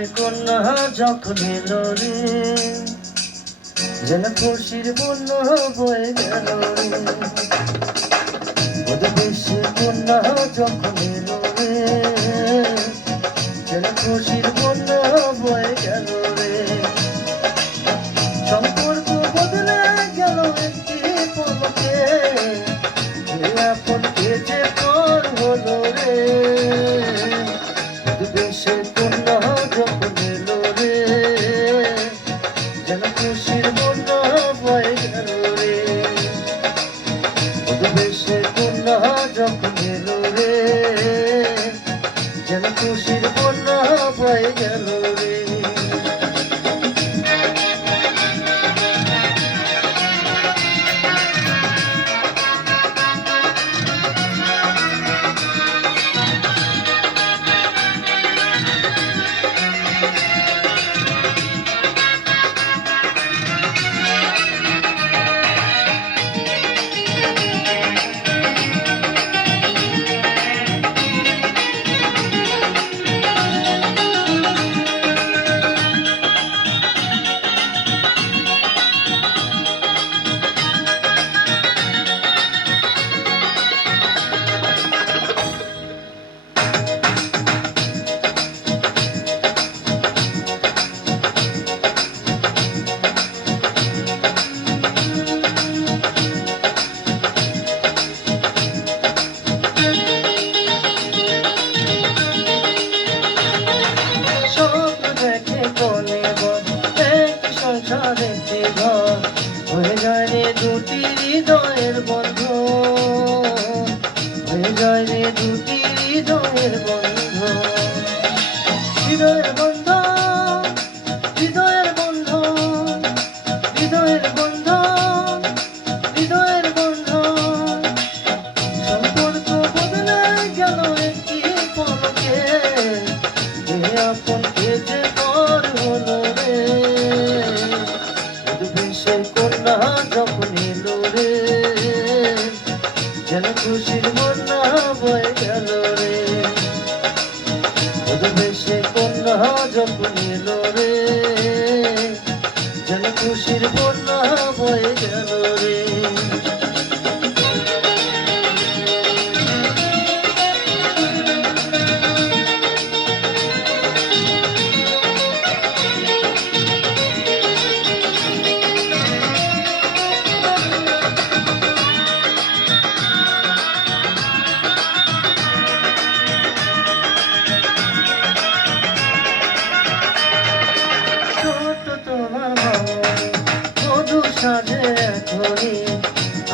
বেশে কন্যা যখন এলো রে, যেন খুশির বন্যা বয়ে গেল রে। ওদের বেশে কন্যা যখন এলো রে, যেন খুশির বন্যা বয়ে গেল রে। সম্পর্ক বদলে গেল একটি পলকে, আপন কে যে পর হলো রে। বেশে কন্যা যখন এলো রে, যেন খুশির বন্যা বয়ে গেল রে। বেশে কন্যা যখন এলো রে, যেন খুশির বন্যা বয়ে গেল রে। দেখতে ঘর হয়ে যায় রে দুটি হৃদয়ের বন্ধন, হয়ে যায় রে দুটি হৃদয়ের বন্ধন। হৃদয়ের বন্ধন, হৃদয়ের বন্ধন, হৃদয়ের বন্ধন, হৃদয়ের বন্ধন। সম্পর্ক বদলে গেল একটি পলকে, আপন কে যে পর হলো রে। বেশে কন্যা যখন এলো রে, যেন খুশির বন্যা বয়ে গেল রে। বেশে কন্যা যখন এলো রে, যেন খুশির বন্যা বয়ে গেল রে। সাজে এখনই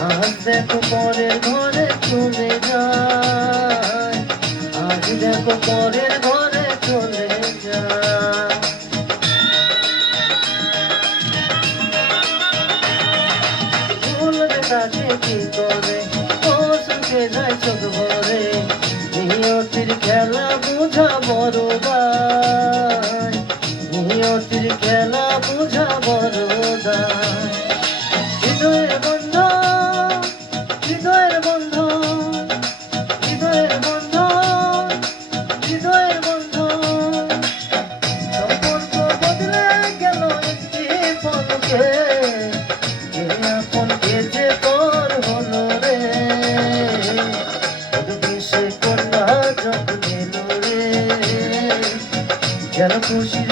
আজ দেখো পরের ঘরে চলে যায়, আজ দেখো পরের ঘরে চলে যায়। ভুলবে তাকে কি করে, ও সুখে যায় চোখ ভরে। নিয়তির খেলা বোঝা বড় দায়, নিয়তির খেলা বোঝা বড় দায়। হৃদয়ের বন্ধন, হৃদয়ের বন্ধন, হৃদয়ের বন্ধন, হৃদয়ের বন্ধন। সম্পর্ক বদলে গেল একটি পলকে, আপন কে যে পর হলো রে। বেশে কন্যা যখন এলো রে, যেন খুশির